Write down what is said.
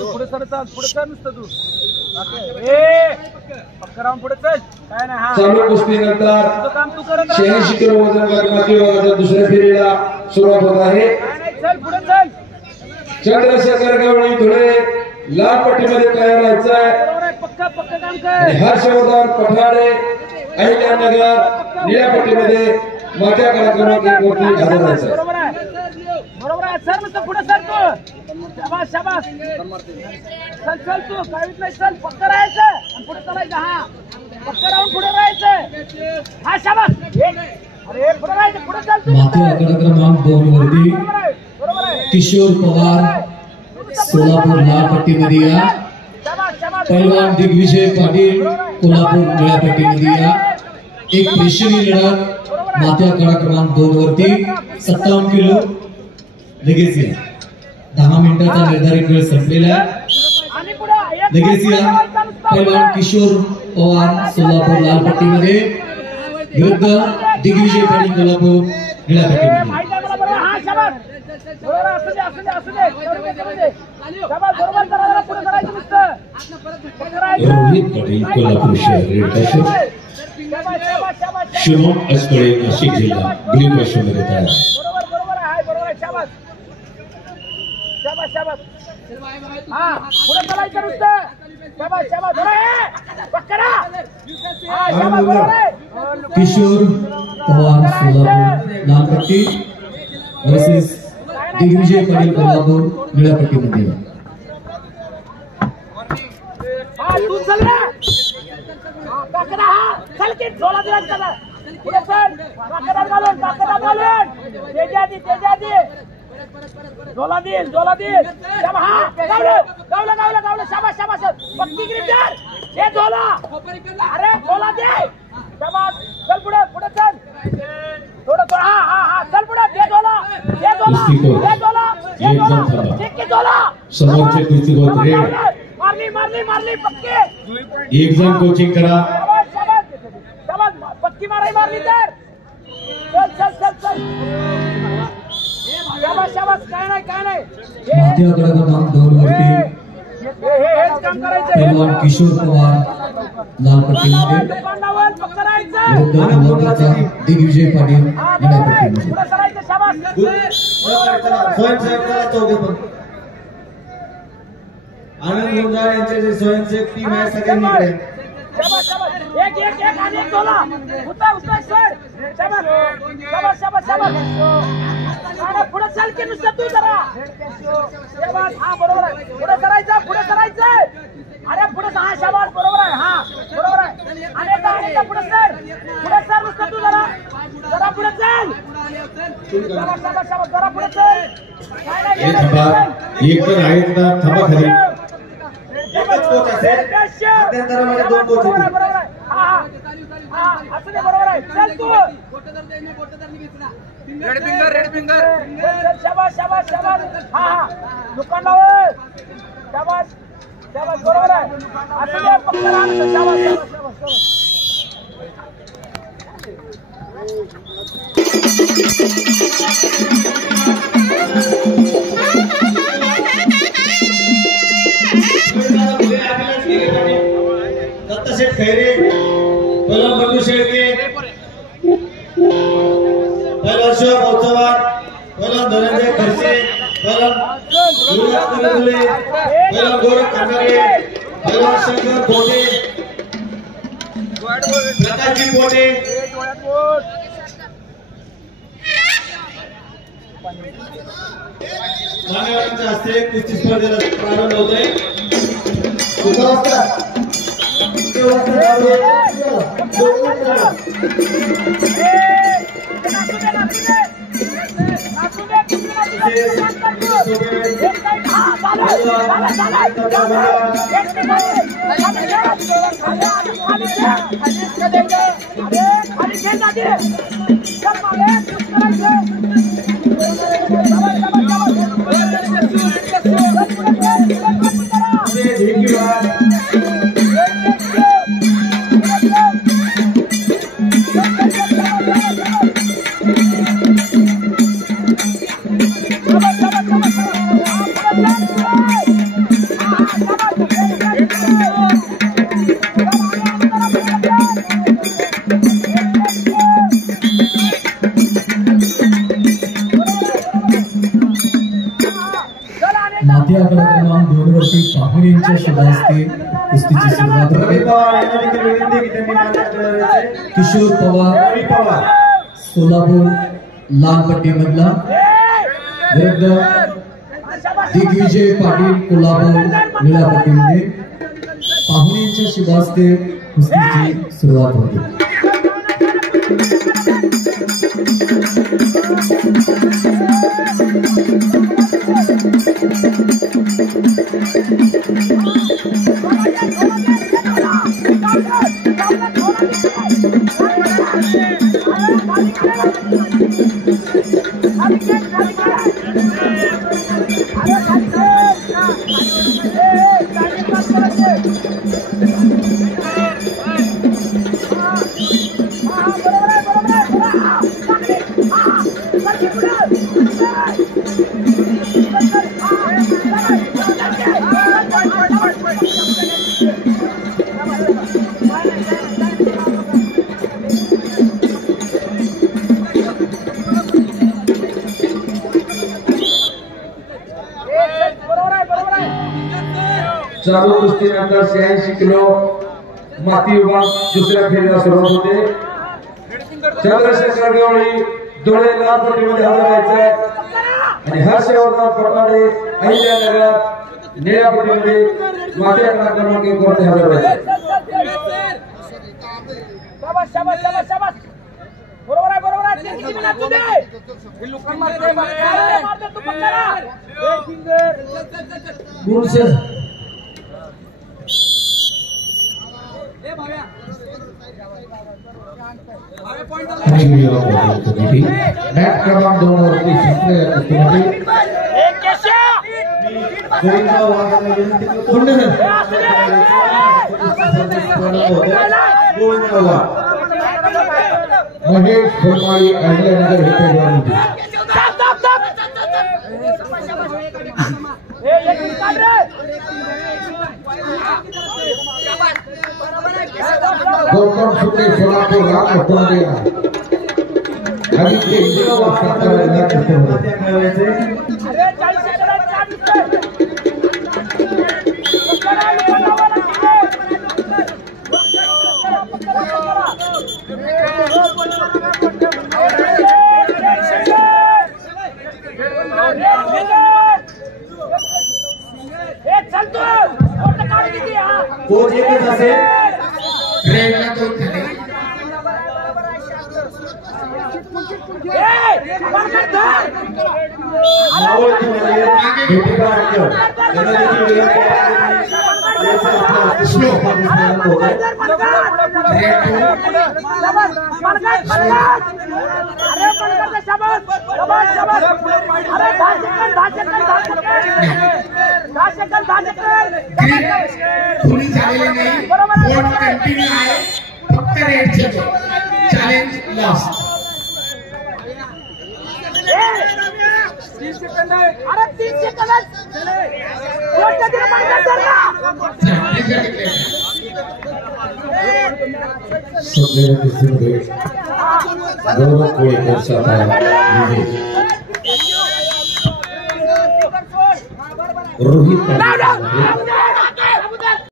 पुढे चल नुसतं तू पक्का पुढे चल काय नाही हा चालू कुस्तीनंतर काम तू करत 86 किलो वजन गटातील विभागाच्या दुसऱ्या फेरीला सुरुवात होत आहे. चल पुढे चल चंद्रशेखर गवळी धुळे लाल पट्टीमध्ये तयार व्हायचं आहे. पक्का काम कर. हर्षवर्धन पठारे अहिल्यानगर निळ्या पट्टीमध्ये मोठ्या कार्यक्रमात वरती हजर व्हायचं. बरोबर आहे सर मस्त पुढे सर तू शाबास चल तू काहीच नाही चल पक्का राहायचं आणि पुढे चालायचं हा पक्का राहून पुढे राहायचं हा शाबास अरे पुढे राहायचं पुढे चल तू. माथ्या क्रमांक 2 वरती किशोर पवार सोलापूर लाल पट्टीमध्ये या. पैलवान दिग्विजय पाटील कोल्हापूर निळ्या पट्टीमध्ये या. एक प्रेक्षणीय लढत माथ्या क्रमांक 2 वरती 57 किलो लगेच या. 10 मिनिटाचा निर्धारित वेळ संपलेला आहे. लगेच या पैलवान किशोर पवार सोलापूर लाल पट्टीमध्ये विरुद्ध दिग्विजय पाटील कोल्हापूर निळ्या पट्टीमध्ये. रोहित पाटील कोल्हापूर शहर शिवम असकडे नाशिक जिल्हा ग्रीन वर्षामध्ये तयार. किशोर पवार सोलापूर लाल पट्टी वर्सेस दिग्विजय पाटील कोल्हापूर निळ्या पट्टीमध्ये. अरे झोला दे चल पुढे चल थोडं चल पुढे दे झोला समोरचे कुस्तीगीर मारली पक्की एक जण कोचिंग करा. पक्की मारली तर चल शाबास काय नाही माथ्या क्रमांक 2 वरती पैलवान किशोर पवार लाल पट्टीमध्ये विरुद्ध कोल्हापूरचा दिग्विजय पाटील निळ्या पट्टीमध्ये. आनंद गुंजाळ यांचे जे स्वयंसेवक टीम आहे सगळ्यांनी एक पुढे चल की नुसतं तू जरा हा बरोबर आहे पुढे करायचं अरे पुढे हा शाबास बरोबर आहे आणि पुढे सर नुसतं तू जरा पुढे चल शाबास जरा पुढे चल एक पण आहेत ना थांबा खाली. एकच कोच असेल मध्यंतरामध्ये 2 कोच होते. असं नाही बरोबर आहे चल तू रेड फिंगर शाबास हा दुकान लाव शाबास बरोबर आहे असं नाही पक्का राहा शाबास दत्तशेठ खैरे पहिला बंडू शेळके पहिला शिव चव्हाण पहिला धनंजय खडसे पहिला पहिला गोरख कांबळे पहिला शंकर बोटे प्रकाशजी बोटे मान्यवरांच्या हस्ते कुस्ती स्पर्धेला प्रारंभ होतोय. किशोर पवार सोलापूर लाल पट्टी मधला विरुद्ध दिग्विजय पाटील कोल्हापूर निळ्या पट्टीमध्ये पाहुण्यांच्या शिवास्ते कुस्तीची सुरुवात होते. चालू कुस्तीनंतर 86 किलो माती विभाग दुसऱ्या फेरीला सुरुवात होते. चंद्रशेखर गवळी धुळे लाल पट्टीमध्ये हजर व्हायचं आणि हर्षवर्धन फटाडे अहिल्यानगर निळ्या पट्टीमध्ये माती आकडा क्रमांक 1 वरती हजर व्हायचं. बरोबर आहे किती मिनिट तुझे लोकांना मारते तू पक्का मॅच क्रमांक 2 वरती संपलेल्या कुस्तीमध्ये महेश फुलमाळी अहिल्यानगर हे पैलवान होते. गौतम सुटे सोलापूर लाल पट्टी आणि कोच एकच असेल ट्रेनला 2 झाले. कोणी झालेले नाही. फोन कंटिन्यू आहे. फक्त रेड चॅलेंज लॉस्ट. 3 सेकंद. अरे 3 सेकंद. संपलेल्या कुस्तीमध्ये गौरव कोळेकर सातारा रोहित